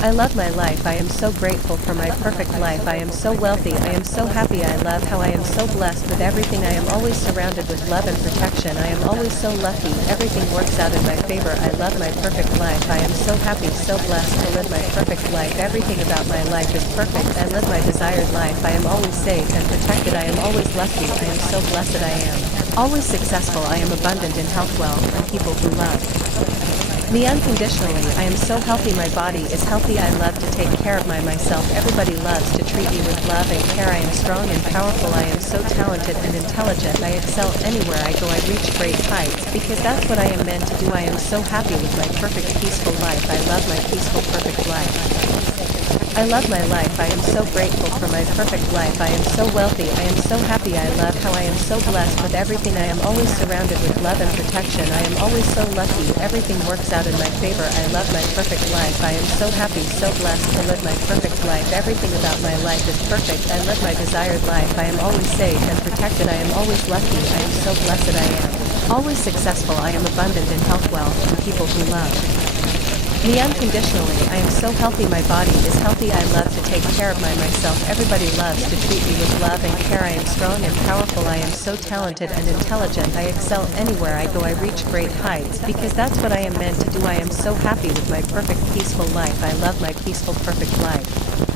I love my life. I am so grateful for my perfect life. I am so wealthy. I am so happy. I love how I am so blessed with everything. I am always surrounded with love and protection. I am always so lucky. Everything works out in my favor. I love my perfect life. I am so happy, so blessed to live my perfect life. Everything about my life is perfect. I live my desired life. I am always safe and protected. I am always lucky. I am so blessed. I am always successful. I am abundant in health, wealth, and people who love me unconditionally. I am so healthy. My body is healthy. I love to take care of myself. Everybody loves to treat me with love and care. I am strong and powerful. I am so talented and intelligent. I excel anywhere I go. I reach great heights because that's what I am meant to do. I am so happy with my perfect peaceful life. I love my peaceful perfect life. I love my life. I am so grateful for my perfect life. I am so wealthy. I am so happy. I love how I am so blessed with everything. I am always surrounded with love and protection. I am always so lucky. Everything works out in my favor. I love my perfect life. I am so happy, so blessed to live my perfect life. Everything about my life is perfect. I live my desired life. I am always safe and protected. I am always lucky. I am so blessed. I am always successful. I am abundant in health, wealth, and people who love me unconditionally. I am so healthy. My body is healthy. I love to take care of myself. Everybody loves to treat me with love and care. I am strong and powerful. I am so talented and intelligent. I excel anywhere I go. I reach great heights because that's what I am meant to do. I am so happy with my perfect peaceful life. I love my peaceful perfect life.